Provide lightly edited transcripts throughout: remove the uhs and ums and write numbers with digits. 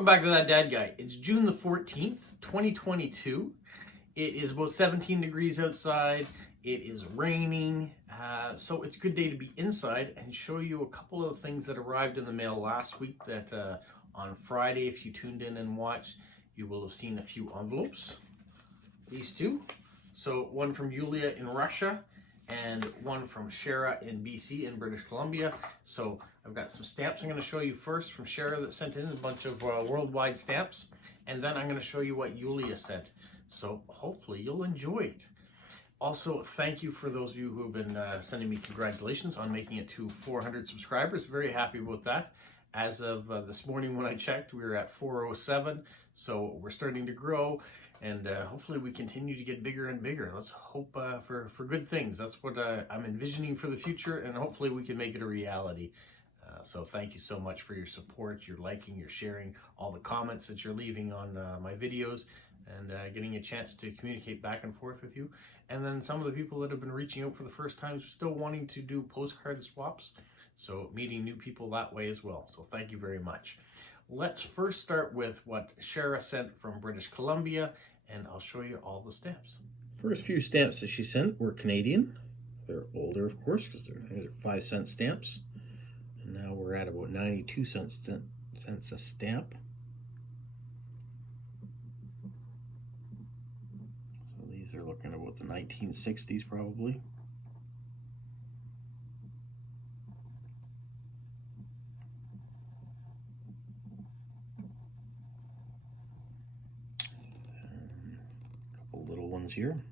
Welcome back to That Dad Guy. It's June the 14th, 2022. It is about 17 degrees outside. It is raining, so it's a good day to be inside and show you a couple of things that arrived in the mail last week that on Friday, if you tuned in and watched, you will have seen a few envelopes. These two. So one from Yulia in Russia and one from Sharon in BC in British Columbia. So I've got some stamps I'm going to show you first from Sharon that sent in a bunch of worldwide stamps. And then I'm going to show you what Yulia sent. So hopefully you'll enjoy it. Also, thank you for those of you who have been sending me congratulations on making it to 400 subscribers. Very happy about that. As of this morning when I checked, we were at 407. So we're starting to grow. And hopefully we continue to get bigger and bigger. Let's hope for good things. That's what I'm envisioning for the future, and hopefully we can make it a reality. So thank you so much for your support, your liking, your sharing, all the comments that you're leaving on my videos, and getting a chance to communicate back and forth with you. And then some of the people that have been reaching out for the first time, still wanting to do postcard swaps. So meeting new people that way as well. So thank you very much. Let's first start with what Sharon sent from British Columbia, and I'll show you all the stamps. First few stamps that she sent were Canadian. They're older, of course, because they're 5-cent stamps. And now we're at about 92 cents a stamp. So these are looking about the 1960s probably. Little ones here.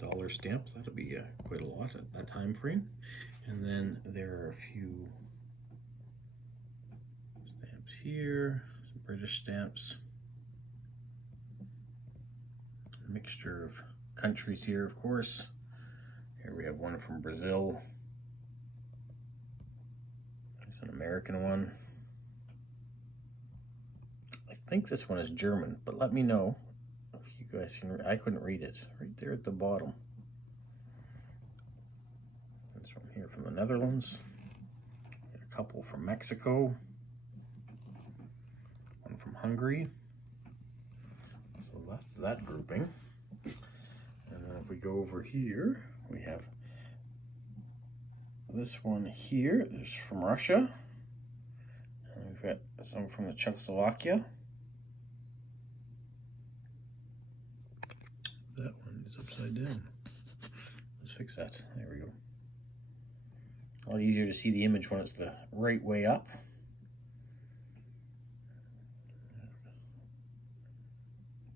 Dollar stamps, that'll be quite a lot at that time frame. And then there are a few stamps here, some British stamps. A mixture of countries here, of course. Here we have one from Brazil. There's an American one. I think this one is German, but let me know if you guys can. I couldn't read it right there at the bottom. This one here from the Netherlands. A couple from Mexico. One from Hungary. So that's that grouping. And then if we go over here, we have this one here. There's from Russia. And we've got some from the Czechoslovakia. That one is upside down. Let's fix that. There we go. A lot easier to see the image when it's the right way up.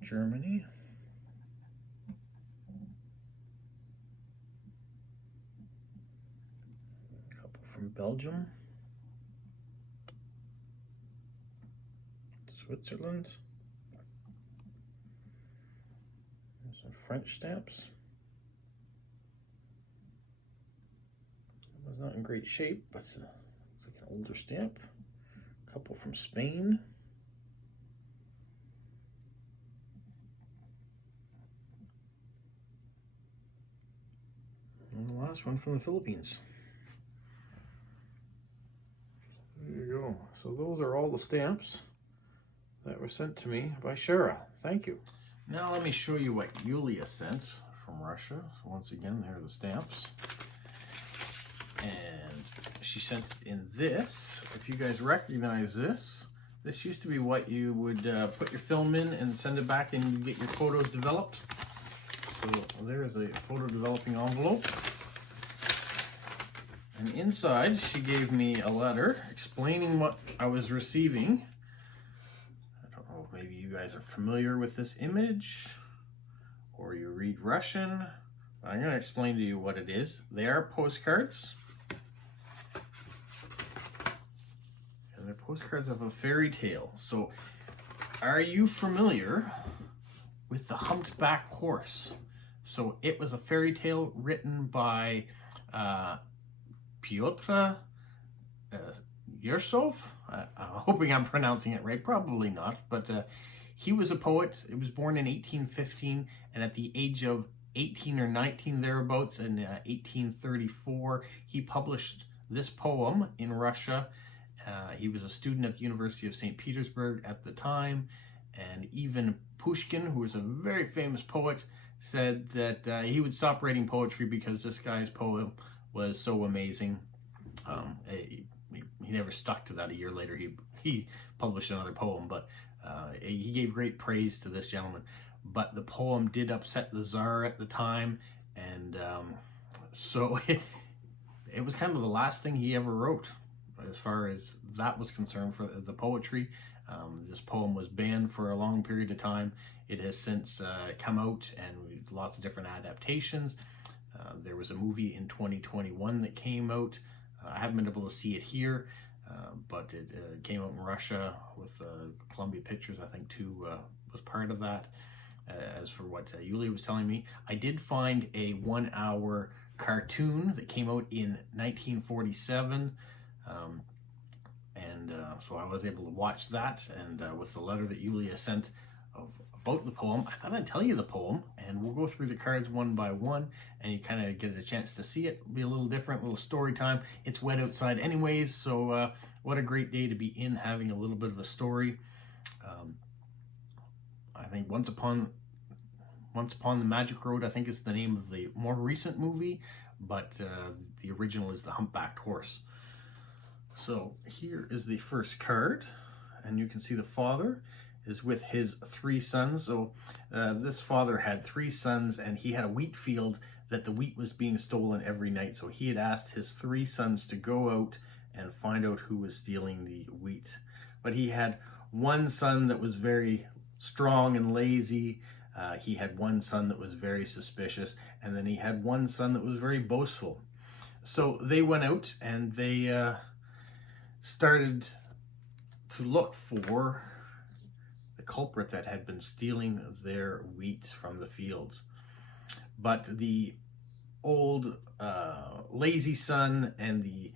Germany. A couple from Belgium. Switzerland. Some French stamps. It was not in great shape, but it's like an older stamp. A couple from Spain. And the last one from the Philippines. There you go. So those are all the stamps that were sent to me by Sharon. Thank you. Now let me show you what Yulia sent from Russia. So once again, there are the stamps. And she sent in this. If you guys recognize this, this used to be what you would put your film in and send it back and you get your photos developed. So there's a photo developing envelope. And inside, she gave me a letter explaining what I was receiving. Maybe you guys are familiar with this image or you read Russian. I'm going to explain to you what it is. They are postcards. And they're postcards of a fairy tale. So are you familiar with the Humpbacked Horse? So it was a fairy tale written by Pyotr Yursov. I'm hoping I'm pronouncing it right, probably not, but he was a poet. He was born in 1815, and at the age of 18 or 19 thereabouts in 1834, he published this poem in Russia. He was a student at the University of St. Petersburg at the time, and even Pushkin, who was a very famous poet, said that he would stop writing poetry because this guy's poem was so amazing. He never stuck to that. A year later, he published another poem, but he gave great praise to this gentleman. But the poem did upset the Tsar at the time, and so it was kind of the last thing he ever wrote as far as that was concerned for the poetry. This poem was banned for a long period of time. It has since come out, and lots of different adaptations. There was a movie in 2021 that came out. I haven't been able to see it here, but it came out in Russia with Columbia Pictures, I think, too, was part of that. As for what Yulia was telling me, I did find a 1-hour cartoon that came out in 1947, so I was able to watch that, and with the letter that Yulia sent about the poem, I thought I'd tell you the poem, and we'll go through the cards one by one, and you kind of get a chance to see it. It'll be a little different, little story time. It's wet outside anyways, so what a great day to be in, having a little bit of a story. I think Once Upon the Magic Road, I think is the name of the more recent movie, but the original is The Humpbacked Horse. So here is the first card, and you can see the father is with his 3 sons. So this father had 3 sons, and he had a wheat field that the wheat was being stolen every night. So he had asked his 3 sons to go out and find out who was stealing the wheat. But he had one son that was very strong and lazy. He had one son that was very suspicious, and then he had one son that was very boastful. So they went out and they started to look for the culprit that had been stealing their wheat from the fields. But the old lazy son and the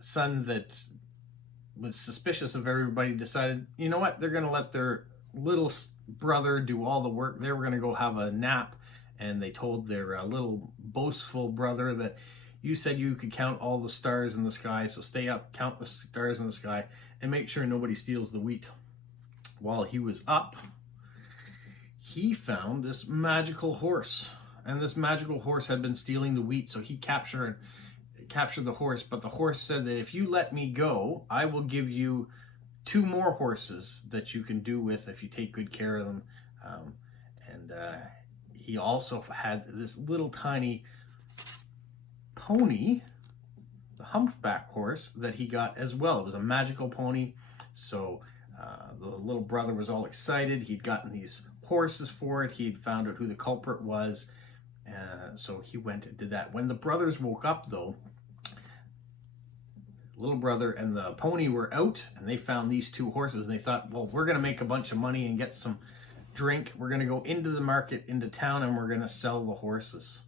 son that was suspicious of everybody decided, you know what, they're going to let their little brother do all the work. They were going to go have a nap, and they told their little boastful brother that, you said you could count all the stars in the sky, so stay up, count the stars in the sky, and make sure nobody steals the wheat. While he was up, he found this magical horse, and this magical horse had been stealing the wheat, so he captured the horse. But the horse said that if you let me go, I will give you 2 more horses that you can do with if you take good care of them. He also had this little tiny pony, the humpback horse, that he got as well. It was a magical pony. So the little brother was all excited. He'd gotten these horses for it. He'd found out who the culprit was. So he went and did that. When the brothers woke up, though, little brother and the pony were out, and they found these 2 horses, and they thought, well, we're going to make a bunch of money and get some drink. We're going to go into the market, into town, and we're going to sell the horses.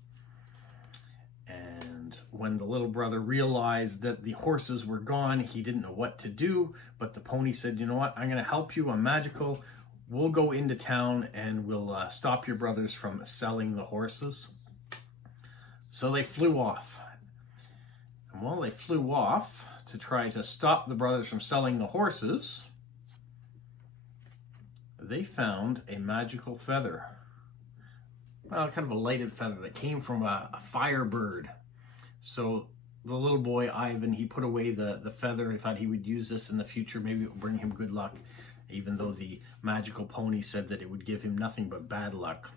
And when the little brother realized that the horses were gone, he didn't know what to do, but the pony said, you know what, I'm going to help you. I'm magical. We'll go into town, and we'll stop your brothers from selling the horses. So they flew off. And while they flew off to try to stop the brothers from selling the horses, they found a magical feather. Well, kind of a lighted feather that came from a firebird. So the little boy, Ivan, he put away the feather. He thought he would use this in the future. Maybe it would bring him good luck, even though the magical pony said that it would give him nothing but bad luck.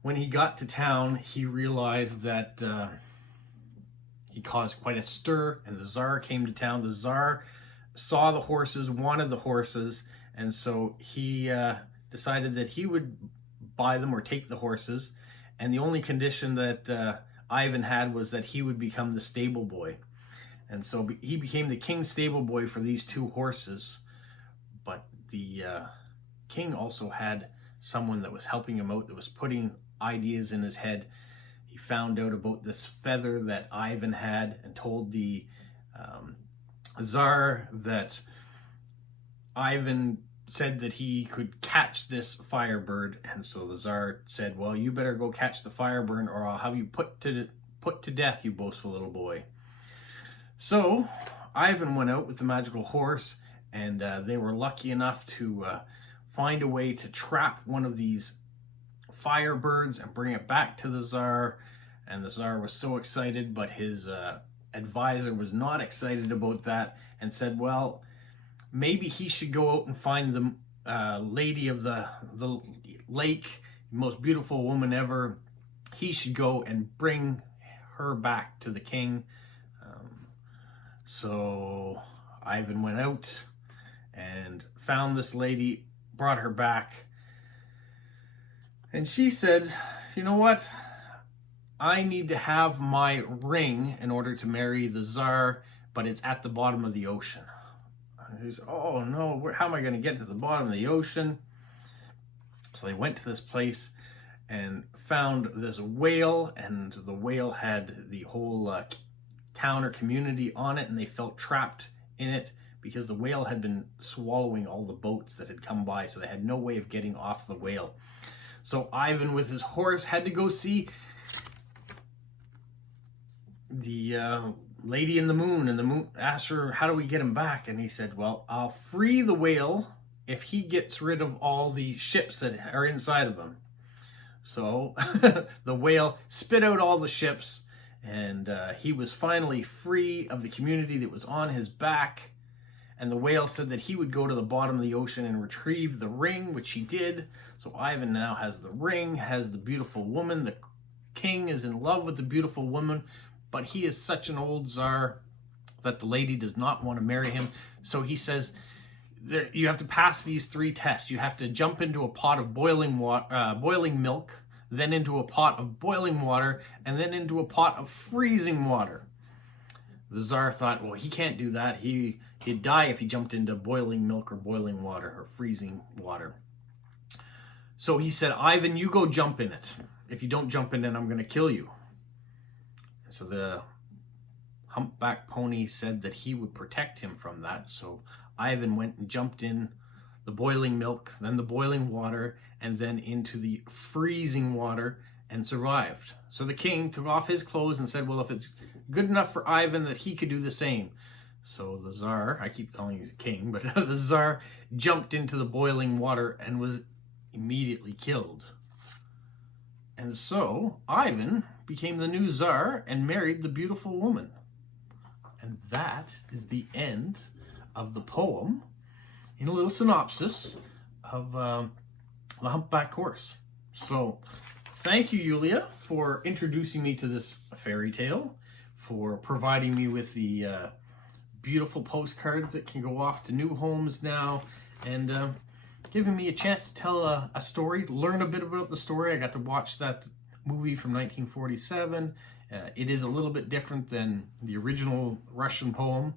When he got to town, he realized that he caused quite a stir, and the Tsar came to town. The Tsar saw the horses, wanted the horses, and so he decided that he would buy them or take the horses, and the only condition that Ivan had was that he would become the stable boy. And so he became the king's stable boy for these 2 horses. But the king also had someone that was helping him out, that was putting ideas in his head. He found out about this feather that Ivan had and told the Tsar that Ivan said that he could catch this firebird. And so the Tsar said, well, you better go catch the firebird, or I'll have you put Put to death, you boastful little boy. So Ivan went out with the magical horse, and they were lucky enough to find a way to trap one of these firebirds and bring it back to the Tsar. And the Tsar was so excited, but his advisor was not excited about that and said, well, maybe he should go out and find the lady of the lake, most beautiful woman ever. He should go and bring her back to the king. So Ivan went out and found this lady, brought her back, and she said, you know what? I need to have my ring in order to marry the Tsar, but it's at the bottom of the ocean. And he's, oh no, how am I going to get to the bottom of the ocean? So they went to this place and found this whale, and the whale had the whole town or community on it, and they felt trapped in it because the whale had been swallowing all the boats that had come by, so they had no way of getting off the whale. So Ivan with his horse had to go see the lady in the moon, and the moon asked her, how do we get him back? And he said, well, I'll free the whale if he gets rid of all the ships that are inside of him. So the whale spit out all the ships, and he was finally free of the community that was on his back. And the whale said that he would go to the bottom of the ocean and retrieve the ring, which he did. So Ivan now has the ring, has the beautiful woman. The king is in love with the beautiful woman, but he is such an old Tsar that the lady does not want to marry him. So he says, you have to pass these 3 tests. You have to jump into a pot of boiling milk, then into a pot of boiling water, and then into a pot of freezing water. The Tsar thought, well, he can't do that. He'd die if he jumped into boiling milk or boiling water or freezing water. So he said, Ivan, you go jump in it. If you don't jump in it, I'm going to kill you. So the humpback pony said that he would protect him from that. So Ivan went and jumped in the boiling milk, then the boiling water, and then into the freezing water, and survived. So the king took off his clothes and said, well, if it's good enough for Ivan, that he could do the same. So the Tsar, I keep calling him king, but the Tsar jumped into the boiling water and was immediately killed. And so Ivan became the new Tsar and married the beautiful woman. And that is the end of the poem, in a little synopsis of the Humpbacked Horse. So thank you, Yulia, for introducing me to this fairy tale, for providing me with the beautiful postcards that can go off to new homes now, and giving me a chance to tell a story, learn a bit about the story. I got to watch that movie from 1947. It is a little bit different than the original Russian poem.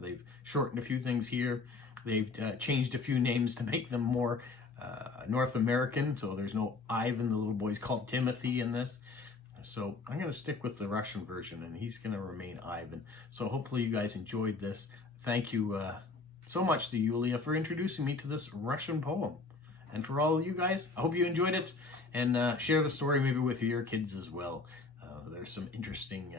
They've shortened a few things here. They've changed a few names to make them more North American. So there's no Ivan, the little boy's called Timothy in this. So I'm going to stick with the Russian version, and he's going to remain Ivan. So hopefully you guys enjoyed this. Thank you so much to Yulia for introducing me to this Russian poem. And for all of you guys, I hope you enjoyed it, and share the story maybe with your kids as well. There's some interesting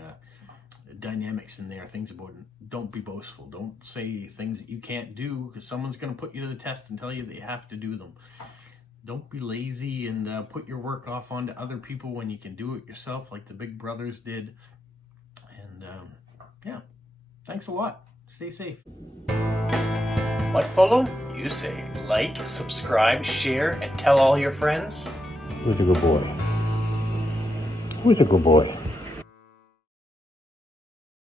dynamics in there, things about don't be boastful, don't say things that you can't do, because someone's going to put you to the test and tell you that you have to do them. Don't be lazy and put your work off onto other people when you can do it yourself, like the big brothers did. And yeah, thanks a lot. Stay safe. What, Polo? You say like, subscribe, share, and tell all your friends. Who's a good boy? Who's a good boy?